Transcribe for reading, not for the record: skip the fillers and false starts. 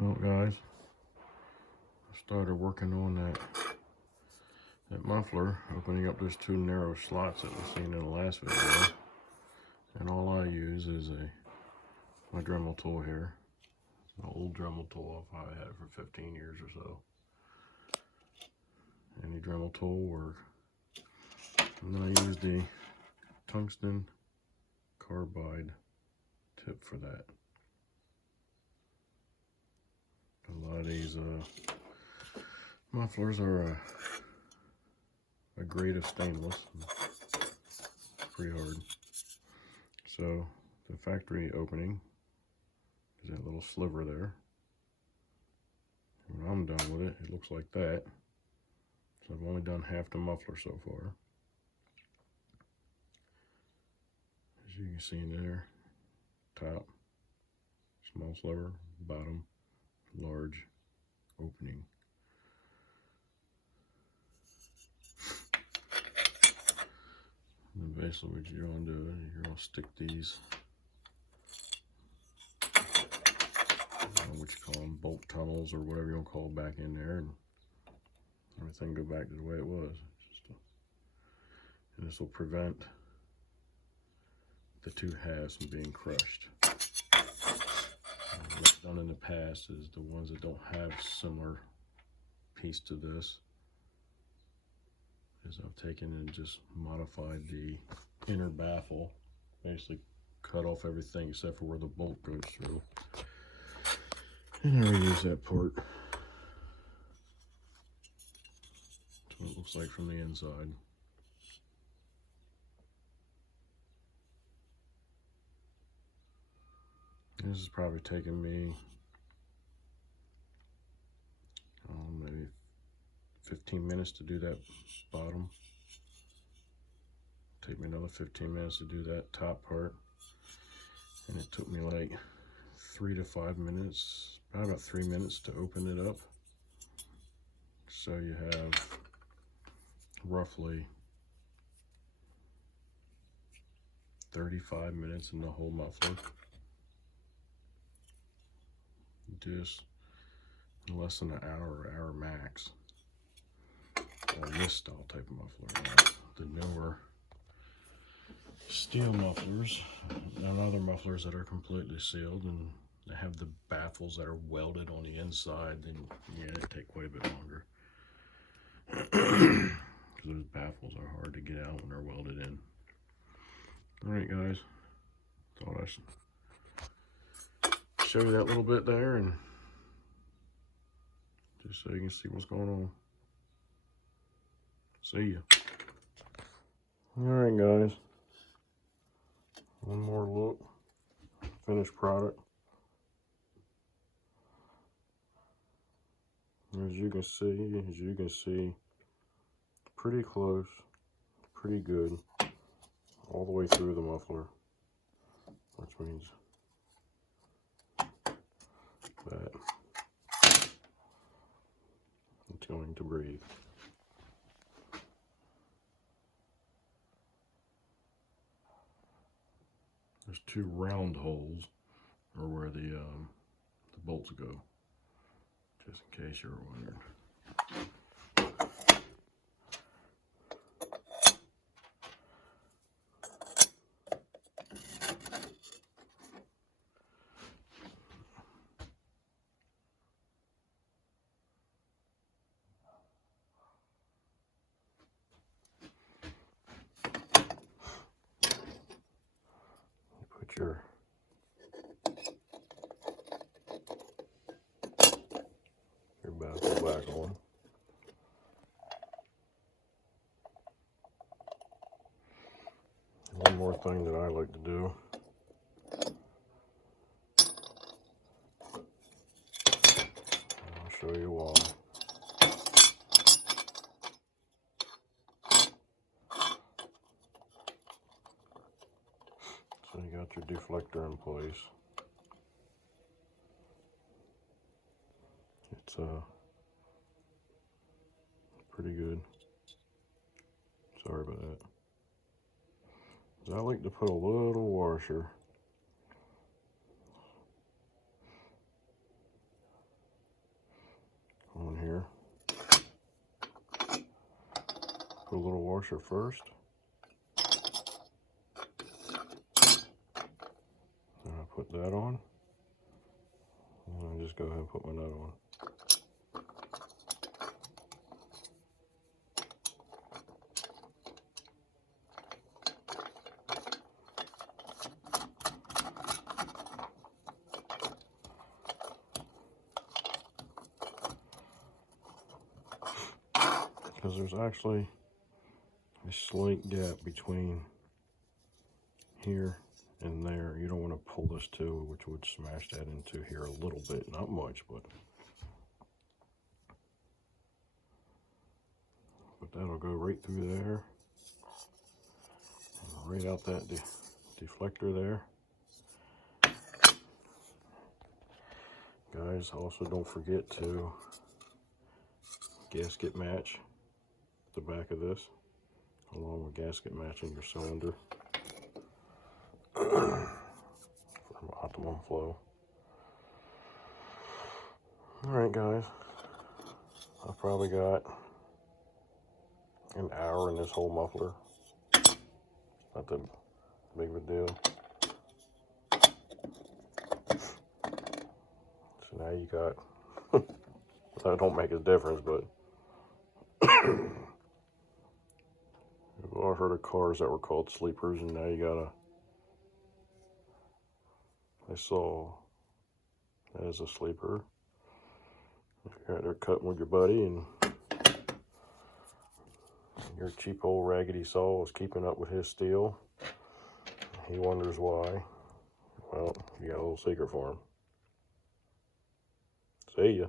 Well, guys, I started working on that muffler, opening up those two narrow slots that we've seen in the last video. And all I use is my Dremel tool here. It's an old Dremel tool. I've probably had it for 15 years or so. Any Dremel tool will work. And then I use the tungsten carbide tip for that. A lot of these mufflers are a grade of stainless. Pretty hard. So the factory opening is that little sliver there. When I'm done with it, it looks like that. So I've only done half the muffler so far. As you can see in there, top, small sliver, bottom, large opening. And basically what you're going to do is you're going to stick these, what you call them, bolt tunnels or whatever you want to call it, back in there, and everything go back to the way it was. And this will prevent the two halves from being crushed. What I've done in the past is the ones that don't have similar piece to this is I've taken and just modified the inner baffle, basically cut off everything except for where the bolt goes through, and I reuse that part. That's what it looks like from the inside. This has probably taken me maybe 15 minutes to do that bottom. Take me another 15 minutes to do that top part, and it took me like 3 to 5 minutes, probably about 3 minutes to open it up. So you have roughly 35 minutes in the whole muffler. Just less than an hour max on this style type of muffler. Now, the newer steel mufflers and other mufflers that are completely sealed and they have the baffles that are welded on the inside, then yeah, it take quite a bit longer. Because those baffles are hard to get out when they're welded in. Alright guys, thought I should show you that little bit there, and just so you can see what's going on. See ya. Alright guys, one more look, finished product. As you can see, pretty close, pretty good, all the way through the muffler, which means that it's going to breathe. There's two round holes, or where the bolts go, just in case you're wondering. Your baffle back on. One more thing that I like to do, I'll show you why. So you got your deflector in place. It's pretty good. Sorry about that. I like to put a little washer Put a little washer first. And I put that on. And I'll just go ahead and put my nut on. Because there's actually a slight gap between here and there. You don't want to pull this too, which would smash that into here a little bit. Not much, but that'll go right through there. And right out that deflector there. Guys, also don't forget to gasket match the back of this, along with gasket matching your cylinder for optimum flow. Alright guys, I've probably got an hour in this whole muffler. Not that big of a deal. So now you got, that don't make a difference, but I've all heard of cars that were called sleepers, and now you got I saw that as a sleeper. If you're out there cutting with your buddy and your cheap old raggedy saw is keeping up with his steel, he wonders why. Well, you got a little secret for him. See ya.